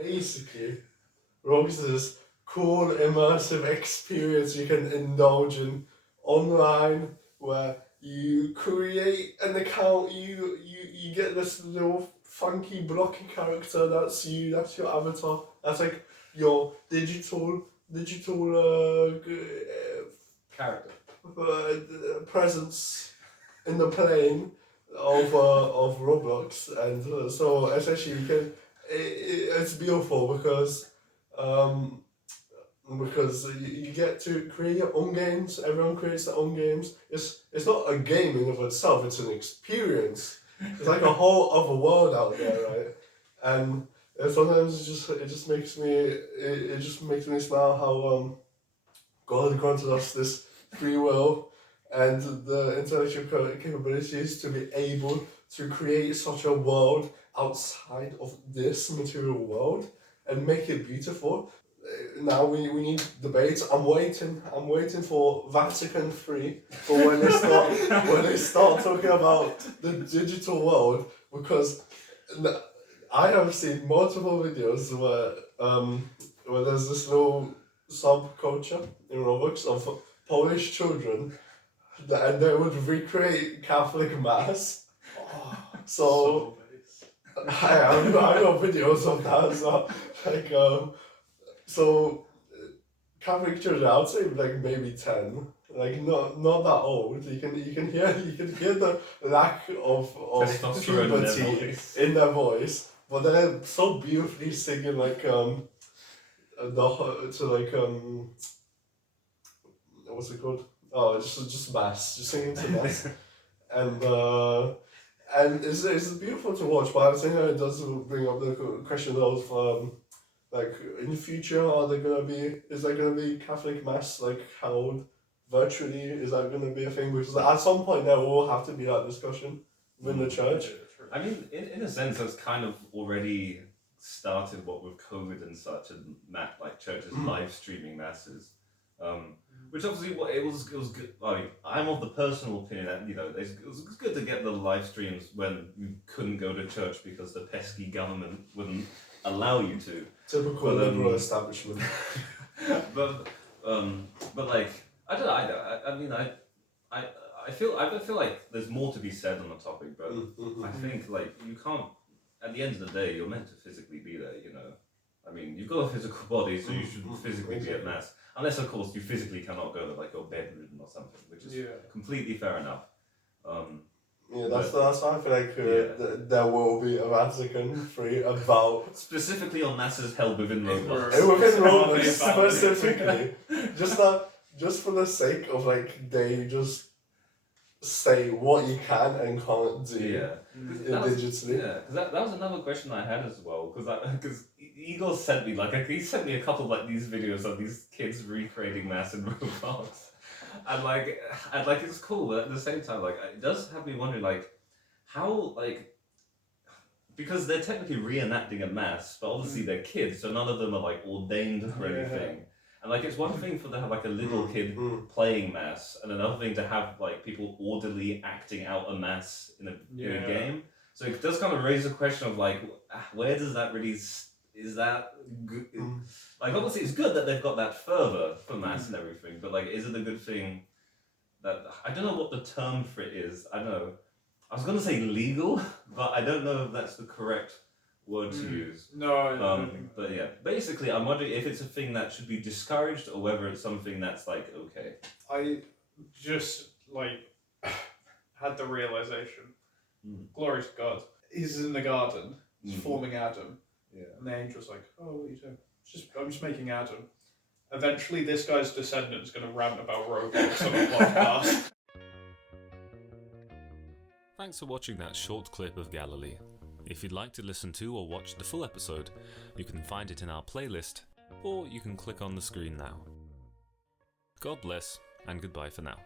Basically, Roblox is this cool immersive experience you can indulge in online where you create an account, you get this little funky blocky character, that's you, that's your avatar, that's like your digital Character. presence in the plane of Roblox, and so essentially you can. It's beautiful because you get to create your own games. Everyone creates their own games. It's not a game in of itself. It's an experience. It's like a whole other world out there, right? And sometimes it just makes me smile how God granted us this free will and the intellectual capabilities to be able to create such a world outside of this material world and make it beautiful. Now we need debates. I'm waiting for Vatican 3 for when they start talking about the digital world, because I have seen multiple videos where there's this little subculture in Roblox of Polish children and they would recreate Catholic Mass. So I know videos of that. So Catholic children, I would say like maybe 10, like not that old. You can hear the lack of puberty in their voice, but they're so beautifully singing what's it called? Oh, just mass, just singing to mass, and it's beautiful to watch. But at the same time, it does bring up the question of like in the future, is there gonna be Catholic mass like held virtually? Is that gonna be a thing? Because at some point there will have to be that discussion within the church. I mean, in a sense, that's kind of already started what with COVID and such, and like churches live streaming masses. Which obviously it was good. Like, I'm of the personal opinion that it was good to get the live streams when you couldn't go to church because the pesky government wouldn't allow you to. Typical liberal establishment. but like I don't know. I mean I feel like there's more to be said on the topic, but I think like you can't. At the end of the day, you're meant to physically be there. I mean, you've got a physical body, so you should physically be at mass. Unless, of course, you physically cannot go to like you're bedridden or something, which is completely fair enough. That's why I feel like there will be a Vatican 3 about specifically on masses held within Roblox. Within Roblox specifically, just for the sake of like they just say what you can and can't do digitally. Because that was another question I had as well. Because Igor sent me he sent me a couple of like these videos of these kids recreating mass in Roblox, and it's cool, but at the same time it does have me wondering how because they're technically reenacting a mass, but obviously they're kids, so none of them are ordained or anything. And it's one thing for them to have a little kid playing mass, and another thing to have people orderly acting out a mass in a game. So it does kind of raise the question of where does that really is that good? Obviously it's good that they've got that further for mass and everything, but is it a good thing that I don't know what the term for it is. I don't know. I was gonna say legal, but I don't know if that's the correct word to use. No. But yeah, basically, I'm wondering if it's a thing that should be discouraged or whether it's something that's okay. I just had the realization. Glory to God. He's in the garden. He's forming Adam. Yeah. And the angel's like, "Oh, what are you doing?" I'm just making Adam. Eventually, this guy's descendant's going to rant about Roblox on a podcast. Thanks for watching that short clip of Galilee. If you'd like to listen to or watch the full episode, you can find it in our playlist, or you can click on the screen now. God bless, and goodbye for now.